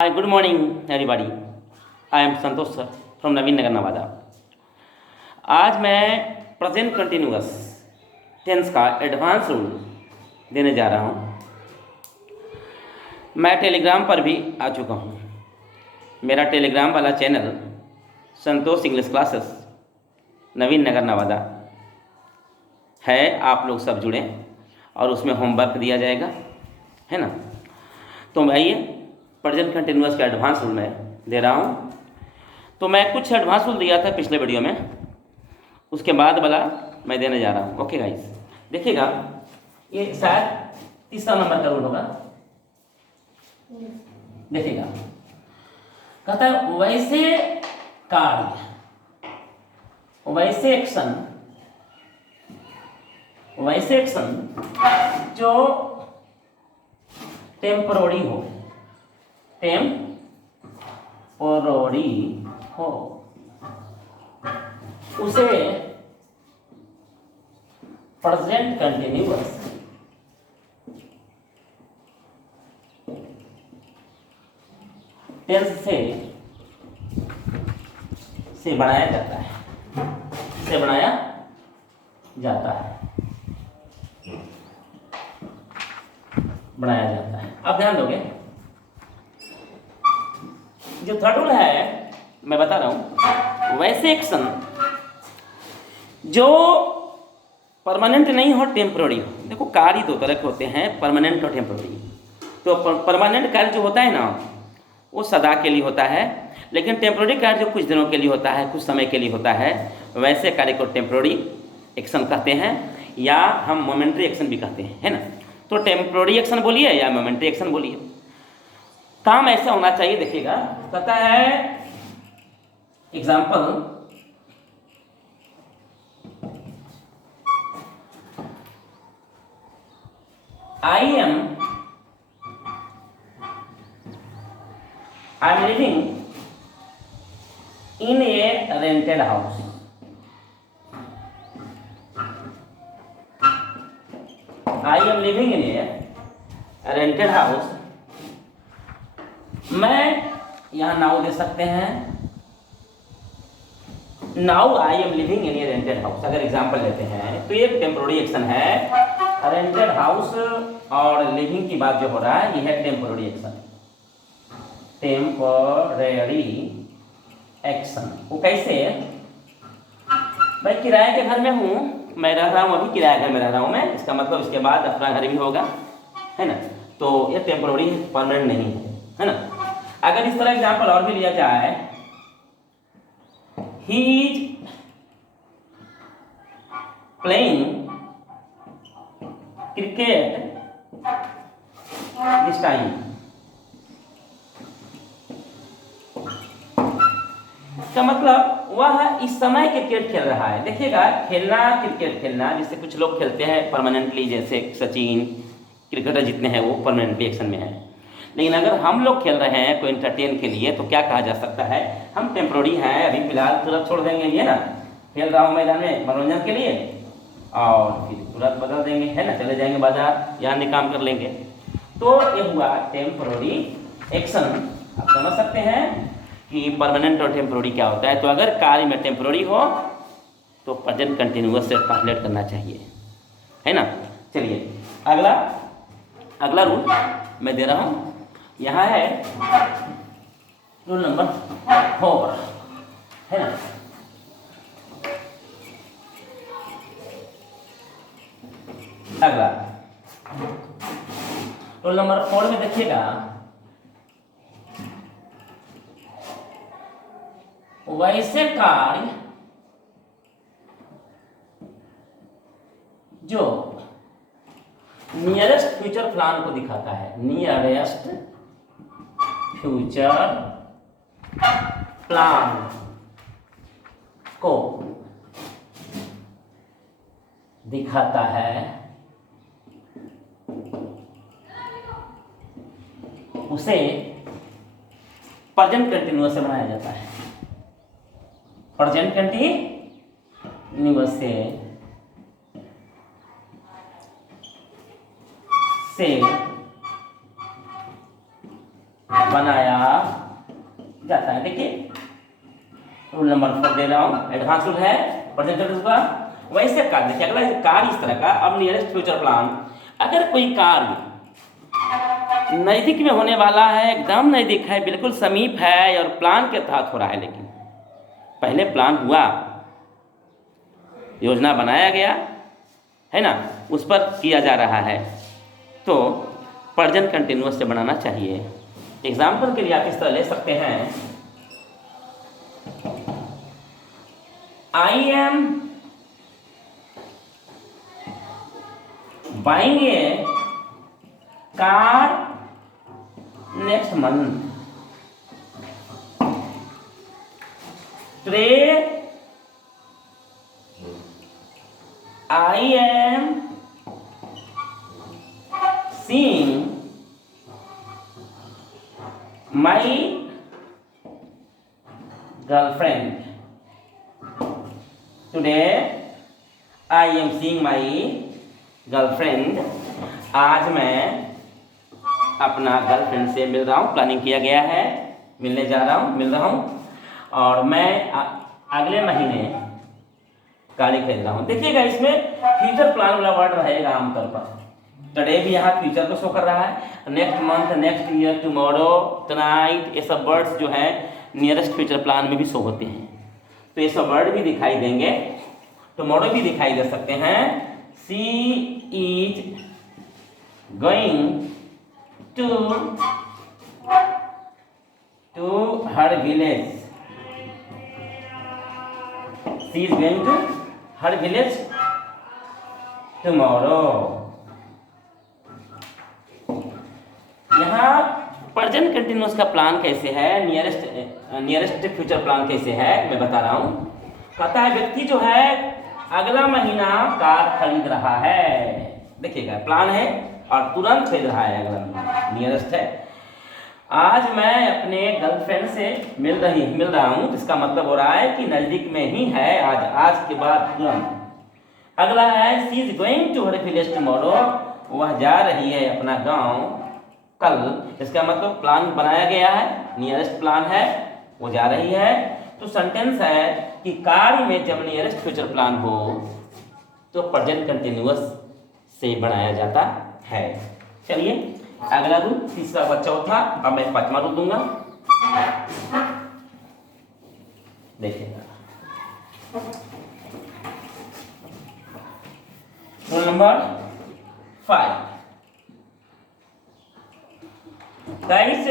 Hi, good morning, everybody. I am Santosh sir from Naveen Nagar Nawada. आज मैं present continuous tense का advance rule देने जा रहा हूँ। मैं टेलीग्राम पर भी आ चुका हूँ। मेरा टेलीग्राम वाला चैनल संतोष इंग्लिश क्लासेस नवीन नगर नवादा है। आप लोग सब जुड़ें और उसमें होमवर्क दिया जाएगा, है ना। तो आइए प्रेजेंट कंटिन्यूअस का एडवांस रूल मैं दे रहा हूँ। तो मैं कुछ एडवांस रूल दिया था पिछले वीडियो में, उसके बाद वाला मैं देने जा रहा हूँ। ओके गाइस, देखिएगा, ये शायद तीसरा नंबर का रूल होगा। देखिएगा, कहता है वैसे कार्य, वैसे एक्शन जो टेम्पररी हो, उसे प्रेजेंट कंटिन्यूअस टेंस से बनाया जाता है, अब ध्यान दोगे, जो थर्ड रूल है मैं बता रहा हूं, वैसे एक्शन जो परमानेंट नहीं हो, टेम्पररी हो। देखो, कार्य दो तरह के होते हैं, परमानेंट और टेम्पररी। तो परमानेंट कार्य जो होता है ना, वो सदा के लिए होता है, लेकिन टेम्पररी कार्य जो कुछ दिनों के लिए होता है, कुछ समय के लिए होता है, वैसे कार्य को टेम्पररी एक्शन कहते हैं, या हम मोमेंट्री एक्शन भी कहते हैं, है ना। तो टेम्पररी एक्शन बोलिए या मोमेंट्री एक्शन बोलिए, काम ऐसा होना चाहिए। देखिएगा, कहता है example, I am living in A rented house. I am living in A rented house. मैं यहाँ नाउ दे सकते हैं, now I am living in A rented house. अगर एग्जाम्पल लेते हैं तो ये टेम्पोररी एक्शन है। रेंटेड हाउस और लिविंग की बात जो हो रहा है, ये है टेम्पोररी एक्शन। टेम्पोररी एक्शन वो कैसे है भाई? किराए के घर में हूँ, मैं रह रहा हूँ, अभी किराए घर में रह रहा हूँ मैं, इसका मतलब इसके बाद अपना घर भी होगा, है ना। तो ये टेम्पोररी है, परमानेंट नहीं है ना। अगर इस तरह एग्जाम्पल और भी लिया जाए, he is playing cricket this time. इसका मतलब वह इस समय क्रिकेट खेल रहा है। देखिएगा, खेलना, क्रिकेट खेलना, जिससे कुछ लोग खेलते हैं परमानेंटली, जैसे सचिन, क्रिकेटर जितने हैं वो परमानेंटली एक्शन में है। लेकिन अगर हम लोग खेल रहे हैं कोई एंटरटेन के लिए, तो क्या कहा जा सकता है, हम टेम्पोररी हैं, अभी फिलहाल तुरंत छोड़ देंगे, ये ना, खेल रहा हूँ मैदान में मनोरंजन के लिए, और फिर तुरंत बदल देंगे, है ना, चले जाएंगे बाजार, यहाँ नहीं काम कर लेंगे। तो ये हुआ टेम्पोररी एक्शन। आप समझ सकते हैं कि परमानेंट और टेम्पोररी क्या होता है। तो अगर कार्य में टेम्पोररी हो तो प्रेजेंट कंटिन्यूअस से ट्रांसलेट करना चाहिए, है ना। चलिए, अगला रूल मैं दे रहा हूँ, यहाँ है रूल नंबर 4, है ना। अगला रूल नंबर 4 में देखिएगा, वैसे कार्य जो नियरेस्ट फ्यूचर प्लान को दिखाता है, नियरेस्ट फ्यूचर प्लान को दिखाता है, उसे प्रेजेंट कंटिन्यूअस से बनाया जाता है। प्रेजेंट कंटिन्यूअस से बनाया जाता है। देखिए रूल नंबर 4 दे रहा हूँ, एडवांस रूल है प्रेजेंट टेंस का। वैसे कार्य, देखिए अगला कार्य इस तरह का। अब नियरेस्ट फ्यूचर प्लान, अगर कोई कार्य नज़दीक में होने वाला है, एकदम नज़दीक है, बिल्कुल समीप है और प्लान के तहत हो रहा है, लेकिन पहले प्लान हुआ, योजना बनाया गया है ना, उस पर किया जा रहा है, तो प्रेजेंट कंटिन्यूअस से बनाना चाहिए। एग्जाम्पल के लिए आप इस तरह ले सकते हैं, I am buying A car next month. Today I am seeing my girlfriend. Today I am seeing my girlfriend. आज मैं अपना गर्लफ्रेंड से मिल रहा हूँ, प्लानिंग किया गया है, मिलने जा रहा हूँ, मिल रहा हूँ, और मैं अगले महीने गाड़ी खरीद रहा हूँ। देखिएगा इसमें फ्यूचर प्लान वाला वर्ड रहेगा आमतौर पर। टुडे भी यहाँ फ्यूचर को शो कर रहा है, next month, next year, tomorrow, tonight, ये सब वर्ड्स जो हैं नियरेस्ट फ्यूचर प्लान में भी शो होते हैं। तो ये सब वर्ड भी दिखाई देंगे, टुमारो भी दिखाई दे सकते हैं। She is going to her village. She is going to her village tomorrow. यहाँ प्रेजेंट कंटिन्यूअस का प्लान कैसे है, नियरेस्ट फ्यूचर प्लान कैसे है, मैं बता रहा हूँ। कहता है व्यक्ति जो है अगला महीना कार खरीद रहा है। देखिएगा प्लान है और तुरंत खरीद रहा है, अगला महीना नियरेस्ट है। आज मैं अपने गर्लफ्रेंड से मिल रहा हूँ, जिसका मतलब हो रहा है कि नज़दीक में ही है, आज के बाद तुरंत। अगला है she is going to her village tomorrow, वह जा रही है अपना गाँव कल। इसका मतलब प्लान बनाया गया है, नियरेस्ट प्लान है, वो जा रही है। तो सेंटेंस है कि कार्य में जब नियरेस्ट फ्यूचर प्लान हो तो प्रेजेंट कंटिन्यूअस से बनाया जाता है। चलिए अगला रूल, तीसरा व चौथा, अब मैं पांचवा रूल दूंगा, देखिएगा। Rule number 5, guys,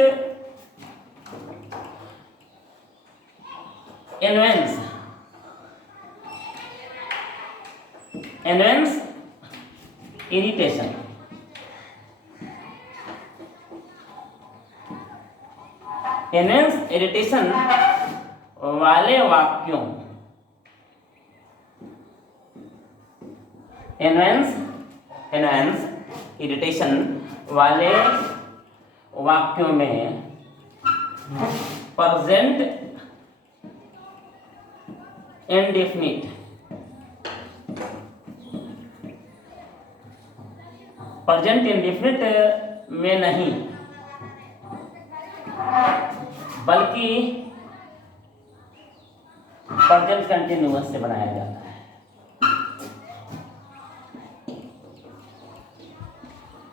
enhance irritation। enhance irritation वाले वाक्यों, enhance irritation वाले वाक्यों में प्रेजेंट इंडेफिनिट में नहीं, बल्कि प्रेजेंट कंटिन्यूअस से बनाया जाता है।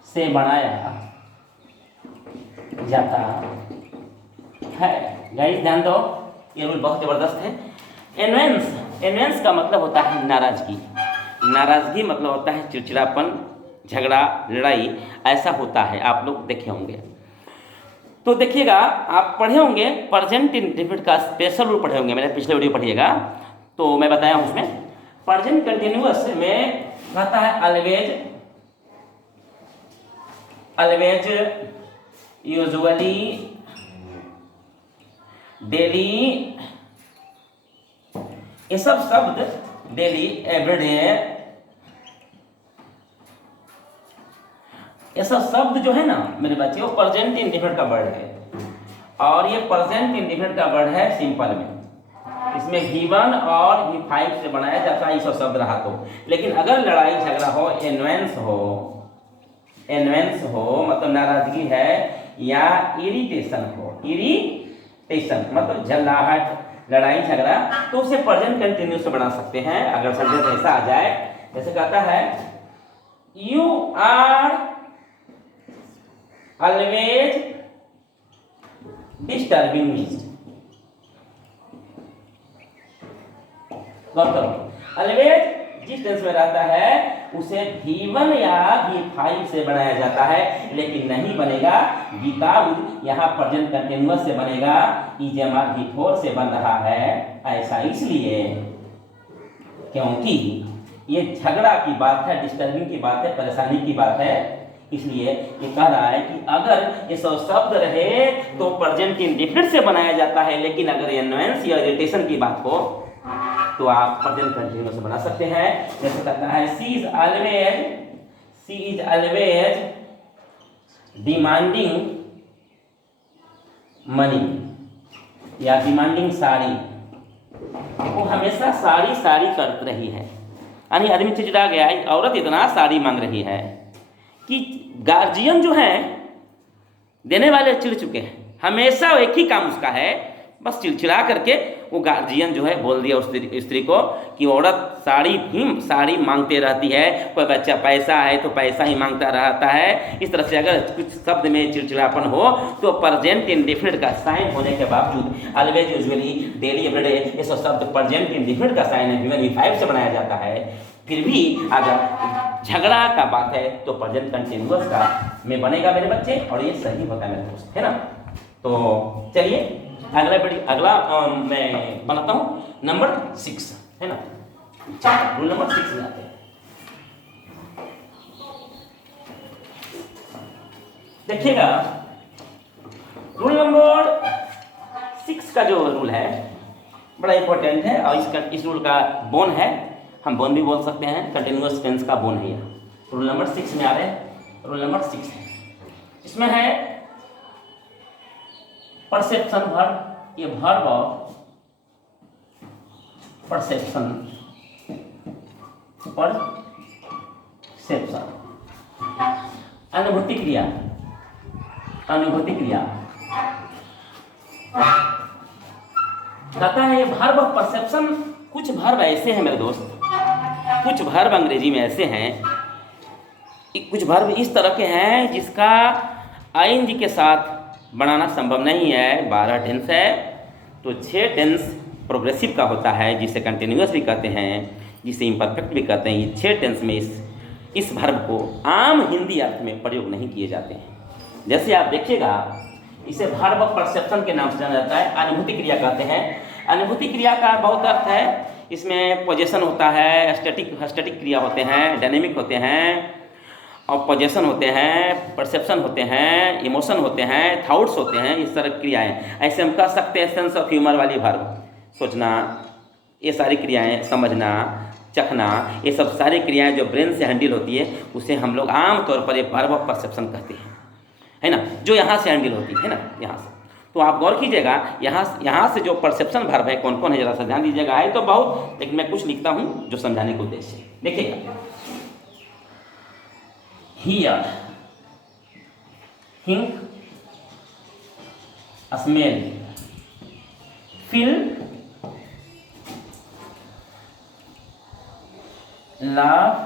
से बनाया जाता है। गाइस ध्यान दो, ये रूल बहुत जबरदस्त है। एनवेंस का मतलब होता है नाराजगी। नाराजगी मतलब होता है चिड़चिड़ापन, झगड़ा, लड़ाई, ऐसा होता है, आप लोग देखे होंगे। तो देखिएगा, आप पढ़े होंगे प्रेजेंट इंडेफिनिट का स्पेशल रूल पढ़े होंगे, मैंने पिछले वीडियो पढ़िएगा तो मैं बताया हूँ उसमें। प्रेजेंट कंटिन्यूअस में कहता है ऑलवेज, यूजुअली, डेली, ये सब शब्द, डेली, एवरीडे, ये सब शब्द जो है ना मेरे बच्चे, वो प्रेजेंट इंडेफिनिट का वर्ड है। और ये प्रेजेंट इंडेफिनिट का वर्ड है सिंपल में, इसमें V1 और V5 से बनाया जाता है, ये सब शब्द रहा तो। लेकिन अगर लड़ाई झगड़ा हो, एनवेंस हो मतलब नाराजगी है, या इरिटेशन हो, इरिटेशन मतलब झल्लाहट, लड़ाई झगड़ा, तो उसे प्रेजेंट कंटिन्यूअस बना सकते हैं। अगर सेंटेंस ऐसा आ जाए, जैसे कहता है you are always disturbing me. गौर करो, ऑलवेज जिस टेंस में रहता है उसे V1 या V5 से बनाया जाता है, लेकिन नहीं बनेगा विदाउट, यहाँ प्रेजेंट कंटिन्यूअस से बनेगा, इजमा V4 से बन रहा है। ऐसा इसलिए क्योंकि ये झगड़ा की बात है, डिस्टर्बिंग की बात है, परेशानी की बात है, इसलिए ये कह रहा है कि अगर ये सब शब्द रहे तो प्रेजेंट इंडेफिनिट से बनाया जाता है, लेकिन अगर एनवायंस या इरिटेशन की बात हो तो आप प्रेजेंट कंटिन्यूअस बना सकते हैं। जैसे कहता है she is always demanding money या डिमांडिंग साड़ी, वो हमेशा साड़ी कर रही है। यानी आदमी चिड़चिड़ा गया है, औरत इतना साड़ी मांग रही है कि गार्जियन जो है देने वाले चिढ़ चुके हैं, हमेशा एक ही काम उसका है, बस चिड़चिड़ा करके वो गार्जियन जो है बोल दिया उस स्त्री को कि औरत साड़ी मांगते रहती है, कोई बच्चा पैसा है तो पैसा ही मांगता रहता है। इस तरह से अगर कुछ शब्द में चिड़चिड़ापन हो तो प्रेजेंट इंडेफिनिट का साइन होने के बावजूद, ऑलवेज, यूजुअली, डेली, एवरीडे, ये सब शब्द प्रेजेंट इंडेफिनिट का साइन है, V1 V5 से बनाया जाता है। फिर भी अगर झगड़ा का बात है तो प्रेजेंट कंटिन्यूअस का में बनेगा मेरे बच्चे, और ये सही होता है मेरे दोस्त, है ना। तो चलिए अगला मैं बनाता हूँ नंबर 6, है ना। रूल नंबर 6 में आते हैं। देखिएगा रूल नंबर 6 का जो रूल है बड़ा इंपॉर्टेंट है, और इस रूल का बोन है, हम बोन भी बोल सकते हैं, कंटिन्यूअस टेंस का बोन है। रूल नंबर 6 में आ रहे हैं। रूल नंबर 6 है, इसमें है परसेप्शन वर्ब, ये वर्ब ऑफ परसेप्शन, अनुभूति क्रिया, कहता है ये वर्ब ऑफ परसेप्शन। कुछ वर्ब ऐसे हैं मेरे दोस्त, कुछ वर्ब अंग्रेजी में ऐसे हैं, कुछ वर्ब इस तरह के हैं जिसका आईएनजी के साथ बनाना संभव नहीं है। 12 टेंस है तो 6 टेंस प्रोग्रेसिव का होता है, जिसे कंटिन्यूअस भी कहते हैं, जिसे इम्परफेक्ट भी कहते हैं। ये 6 टेंस में इस वर्ब को आम हिंदी अर्थ में प्रयोग नहीं किए जाते हैं। जैसे आप देखिएगा, इसे वर्ब ऑफ परसेप्शन के नाम से जाना जाता है, अनुभूति क्रिया कहते हैं। अनुभूति क्रिया का बहुत अर्थ है, इसमें पोजेशन होता है, स्टैटिक क्रिया होते हैं, डायनेमिक होते हैं, और पोजेशन होते हैं, परसेप्शन होते हैं, इमोशन होते हैं, थॉट्स होते हैं, इस तरह क्रियाएं। ऐसे हम कह सकते हैं सेंस ऑफ ह्यूमर वाली वर्ब, सोचना, ये सारी क्रियाएं, समझना, चखना, ये सब सारी क्रियाएं जो ब्रेन से हैंडल होती है, उसे हम लोग आमतौर पर ये वर्ब ऑफ परसेप्शन कहते हैं, है ना, जो यहाँ से हैंडल होती है ना, यहाँ से। तो आप गौर कीजिएगा, यहाँ से जो परसेप्शन वर्ब है कौन कौन है, जरा सा ध्यान दीजिएगा। है तो बहुत, लेकिन मैं कुछ लिखता हूँ जो समझाने के उद्देश्य से। देखिएगा, hear, think, smell, feel, laugh,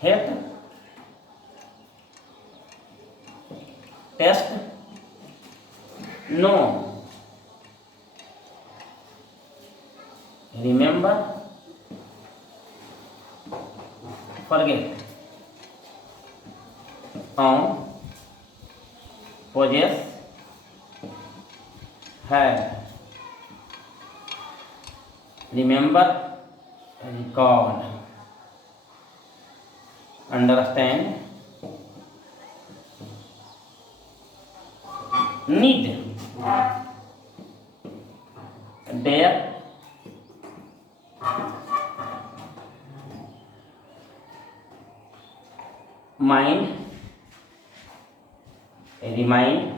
hate, taste, know, remember, forget, own, possess, have, remember, record, understand, need, dare, mind, remind,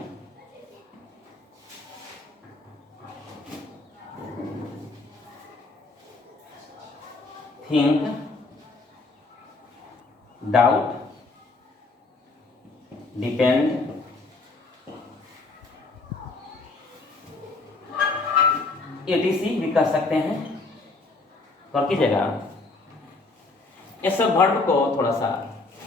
think, doubt, depend etc भी कर सकते हैं। और कीजिएगा इस वर्ब को थोड़ा सा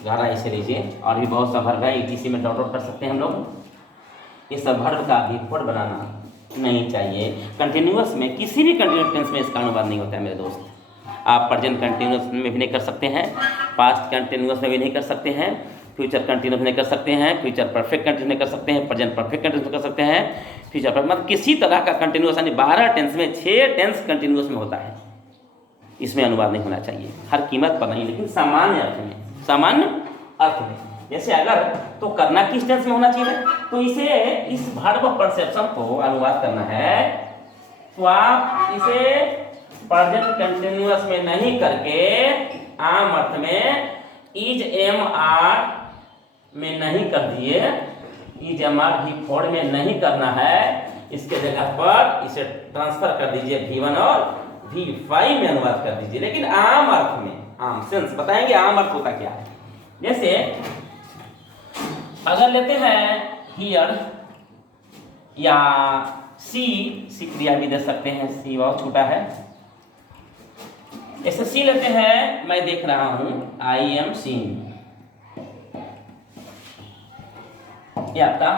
गहराई से लीजिए, और भी बहुत सा वर्ब है etc में डॉट आउट कर सकते हैं हम लोग। इस वर्ब का भी कोड बनाना नहीं चाहिए। कंटिन्यूअस में किसी भी कंटिन्यूअस टेंस में इसका अनुवाद नहीं होता है मेरे दोस्त। आप प्रेजेंट कंटिन्यूअस में भी नहीं कर सकते हैं, पास्ट कंटिन्यूअस में भी नहीं कर सकते हैं, फ्यूचर कंटिन्यूअस नहीं कर सकते हैं, फ्यूचर परफेक्ट कंटिन्यूअस नहीं कर सकते हैं, प्रेजेंट परफेक्ट कंटिन्यूअस कर सकते हैं, फ्यूचर परफेक्ट, मतलब किसी तरह का कंटिन्यूअस यानी 12 टेंस में 6 टेंस कंटिन्यूअस में होता है। इसमें अनुवाद नहीं होना चाहिए, हर कीमत पर नहीं, लेकिन सामान्य अर्थ में, सामान्य अर्थ में। जैसे अगर तो करना किस टेंस में होना चाहिए, तो इसे इस वर्ब परसेप्शन को अनुवाद करना है तो आप इसे प्रेजेंट कंटिन्यूअस में नहीं करके आम अर्थ में इज एम आर में नहीं कर दिए, इज एम आर भी फोड़ में नहीं करना है, इसके जगह पर इसे ट्रांसफर कर दीजिए V1 और V5 में अनुवाद कर दीजिए, लेकिन आम अर्थ में, आम सेंस बताएंगे आम अर्थ होता क्या है। जैसे अगर लेते हैं हियर या सी क्रिया भी दे सकते हैं, सी बहुत छोटा है। ऐसे सी लेते हैं, मैं देख रहा हूं, आई एम सीइंग, ये आपका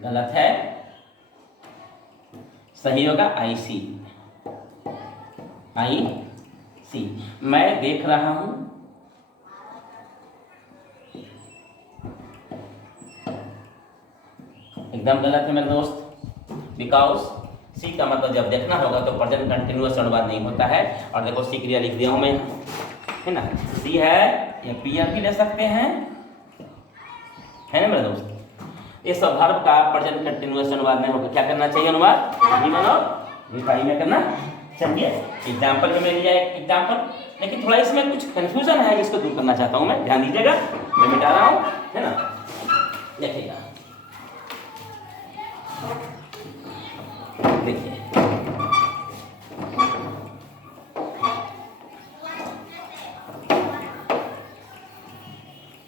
गलत है, सही होगा आई सी, मैं देख रहा हूं, एकदम गलत है मेरे दोस्त, बिकॉज सी का मतलब जब देखना होगा तो प्रेजेंट कंटिन्यूअस अनुवाद नहीं होता है। और देखो सी क्रिया लिख दिया हूं मैं, है ना, सी है, या पीआर भी ले सकते हैं, है ना मेरे दोस्त। इस वर्ब का प्रेजेंट कंटिन्यूअस अनुवाद नहीं होगा, क्या करना चाहिए अनुवाद, V1 और V5 में करना चाहिए। एग्जाम्पल में लिया एक एग्जाम्पल, लेकिन थोड़ा इसमें कुछ कंफ्यूजन है, इसको दूर करना चाहता हूं मैं, ध्यान दीजिएगा, मैं मिटा रहा हूं, है ना। देखिएगा, देखिए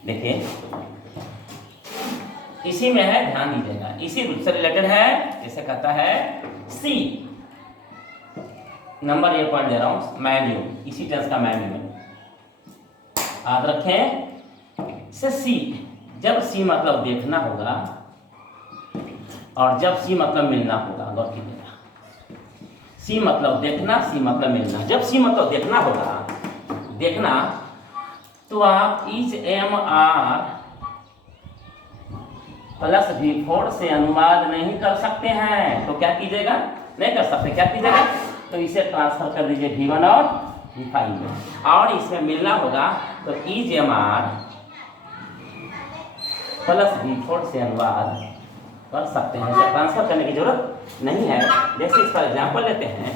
देखिए इसी में है, ध्यान दीजिएगा, इसी से रिलेटेड है। जैसे कहता है सी, नंबर 1 पॉइंट दे रहा हूं, मेन्यू, इसी टेंस का मेन्यू में याद रखें। से सी, जब सी मतलब देखना होगा और जब सी मतलब मिलना होगा, गौर कीजिएगा, सी मतलब देखना, सी मतलब मिलना। जब सी मतलब देखना होगा, देखना, तो आप is M R plus V4 से अनुवाद नहीं कर सकते हैं, तो क्या कीजिएगा, नहीं कर सकते, क्या कीजिएगा, तो इसे ट्रांसफर कर दीजिए V1 और V5 में, और इसमें मिलना होगा तो is M R plus V4 से अनुवाद कर सकते हैं, इसे ट्रांसफर करने की जरूरत नहीं है। जैसे इसका एग्जाम्पल लेते हैं,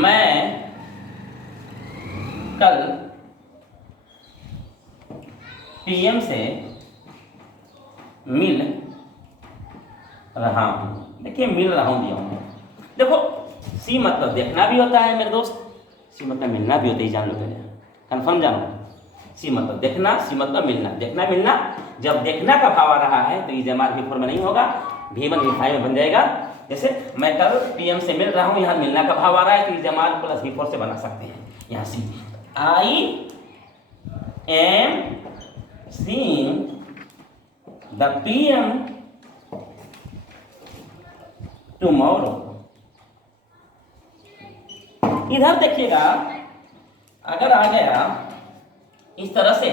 मैं कल PM से मिल रहा हूं, देखिए मिल रहा हूं दिया हूं, देखो सी मतलब देखना भी होता है मेरे दोस्त, सी मतलब मिलना भी होता है, जान लो पहले, कंफर्म जानो, सी मतलब देखना, सी मतलब मिलना, देखना मिलना। जब देखना का भाव आ रहा है तो इज एम आर V4 में नहीं होगा, V1 V5 में बन जाएगा। जैसे मैं कल PM से मिल रहा हूं, यहाँ मिलना का भाव आ रहा है तो is M R plus V4 से बना सकते हैं। यहाँ see, I am seeing the PM tomorrow. इधर देखिएगा, अगर आ गया इस तरह से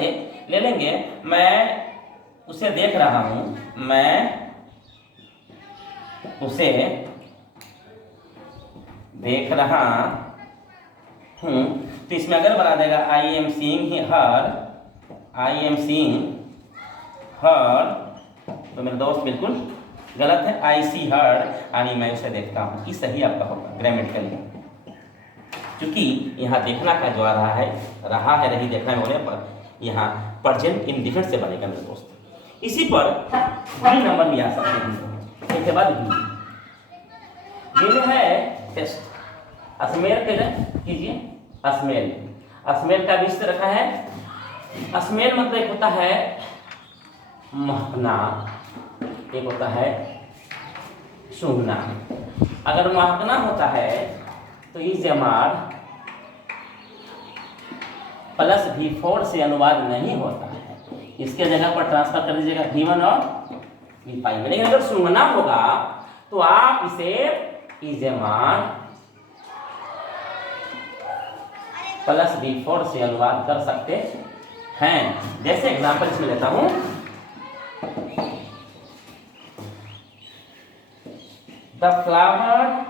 ले लेंगे, मैं उसे देख रहा हूं, मैं उसे देख रहा हूं, तो इसमें अगर बना देगा आई am seeing her, I am seeing हर, तो मेरे दोस्त बिल्कुल गलत है, आई सी हर, यानी मैं उसे देखता हूं, ये सही आपका होगा ग्रामेटिकली, क्योंकि यहाँ देखना का जो आ रहा है रही देखना में होने पर यहाँ प्रेजेंट इंडिफिनिट से बनेगा मेरे दोस्त। इसी पर भी नंबर भी आ सकते हैं, इसके बाद ये है टेस्ट, अस्मेल कीजिए, अस्मेल का भी इस रखा है। अस्मेल मतलब एक होता है महकना, एक होता है सूंघना। अगर महकना होता है तो is M R plus V4 से अनुवाद नहीं होता है, इसके जगह पर ट्रांसफर कर दीजिएगा V1 और V5 में। लेकिन अगर सूंघना होगा तो आप इसे is M R plus V4 से अनुवाद कर सकते हैं। जैसे एग्जांपल इसमें लेता हूं, द फ्लावर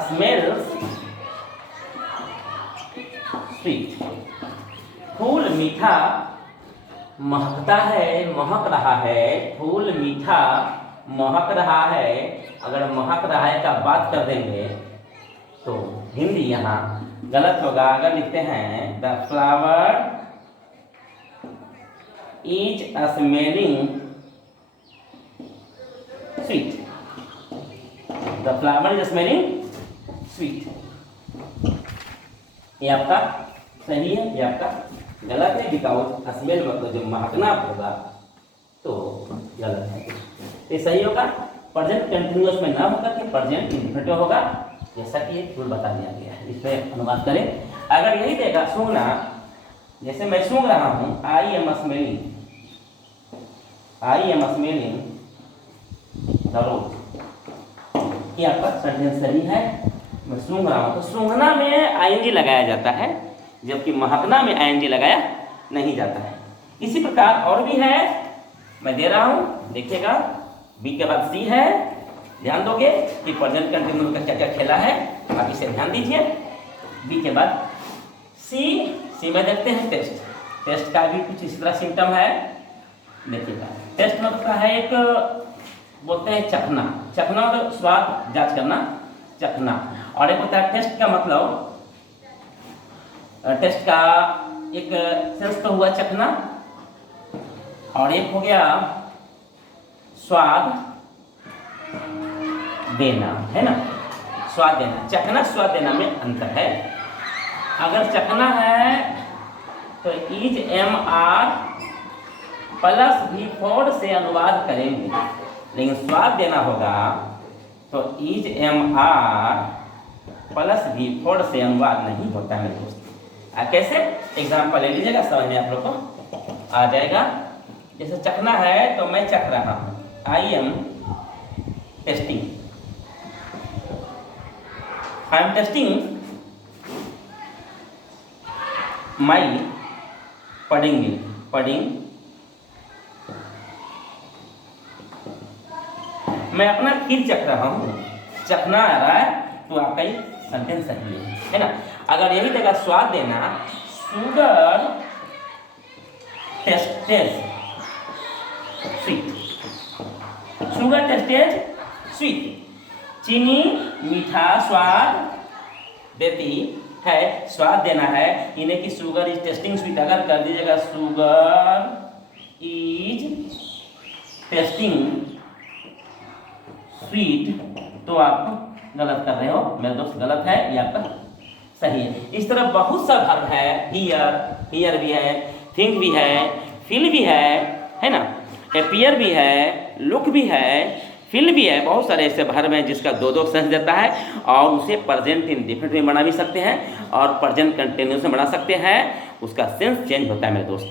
स्मेल्स स्वीट, फूल मीठा महकता है, महक रहा है, फूल मीठा महक रहा है। अगर महक रहा है का बात कर देंगे तो हिंदी यहाँ गलत होगा। अगर लिखते हैं the flower is smelling sweet, the flower is smelling sweet, ये आपका सही है, ये आपका गलत है। बिकॉज स्मेल मतलब जब महकना होगा तो गलत है, ये सही होगा। प्रेजेंट कंटिन्यूअस में ना होगा कि प्रेजेंट इंफिनिटिव होगा, जैसा कि एक रूल बता दिया गया है। इस पर अनुवाद करें। अगर यही देगा सूंघना, जैसे मैं सूंघ रहा हूँ, आई एम स्मेलिंग द रोज, ये आपका सेंटेंस सही है। मैं सूंघ रहा हूँ तो सूंघना में आईएनजी लगाया जाता है, जबकि महकना में आईएनजी लगाया नहीं जाता है। इसी प्रकार और भी है, मैं दे रहा हूँ, देखिएगा। बी के बाद सी है, ध्यान दोगे कि प्रेजेंट कंटिन्यूअस का क्या क्या खेला है, आप इसे ध्यान दीजिए। बी के बाद सी में देखते हैं टेस्ट का भी कुछ इसी तरह सिम्टम है। देखिएगा, टेस्ट मतलब है एक बोलते हैं चखना मतलब स्वाद जांच करना, चखना। और एक होता है टेस्ट का मतलब, टेस्ट का एक सेंस तो हुआ चखना, और एक हो गया स्वाद देना, है ना, स्वाद देना। चखना स्वाद देना में अंतर है। अगर चखना है तो is M R plus V4 से अनुवाद करेंगे, लेकिन स्वाद देना होगा तो is M R plus V4 से अनुवाद नहीं होता है दोस्त। कैसे, एग्जाम्पल ले लीजिएगा, समझ में आप लोग को आ जाएगा। जैसे चखना है तो मैं चख रहा हूँ, I am testing, I am testing my pudding, मैं अपना खीर चख रहा हूँ, चखना आ रहा है तो आपका ये सेंटेंस सही है ना। अगर यही देगा स्वाद देना, sugar tested sweet, sugar tested sweet, चीनी मीठा स्वाद देती है, स्वाद देना है, इन्हें की शुगर इज टेस्टिंग स्वीट। अगर कर दीजिएगा शुगर इज टेस्टिंग स्वीट तो आप गलत कर रहे हो मेरे दोस्त, गलत है, ये आपका सही है। इस तरह बहुत सा वर्ब है, हियर भी है, थिंक भी है, फील भी है ना, अपीयर भी है, लुक भी है, फील भी है। बहुत सारे ऐसे वर्ब हैं जिसका दो सेंस देता है, और उसे प्रेजेंट इंडेफिनिट में बना भी सकते हैं और प्रेजेंट कंटिन्यूअस में बना सकते हैं। उसका सेंस चेंज होता है मेरे दोस्त,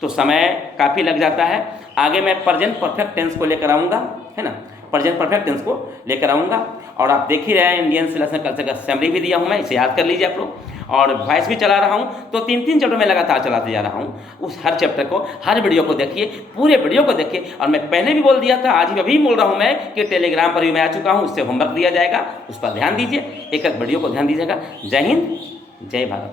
तो समय काफ़ी लग जाता है। आगे मैं प्रेजेंट परफेक्ट टेंस को लेकर आऊँगा, है ना, प्रेजेंट परफेक्ट टेंस को लेकर आऊँगा। और आप देख ही रहे हैं, इंडियन सिलेबस कल्चर का समरी भी दिया हूँ मैं, इसे याद कर लीजिए आप लोग। और वॉइस भी चला रहा हूँ, तो 3 चैप्टर में लगातार चलाते जा रहा हूँ। उस हर चैप्टर को, हर वीडियो को देखिए, पूरे वीडियो को देखिए। और मैं पहले भी बोल दिया था, आज भी अभी बोल रहा हूँ मैं कि टेलीग्राम पर भी मैं आ चुका हूँ, उससे होमवर्क दिया जाएगा, उस पर ध्यान दीजिए, एक वीडियो को ध्यान दीजिएगा। जय हिंद, जय भारत।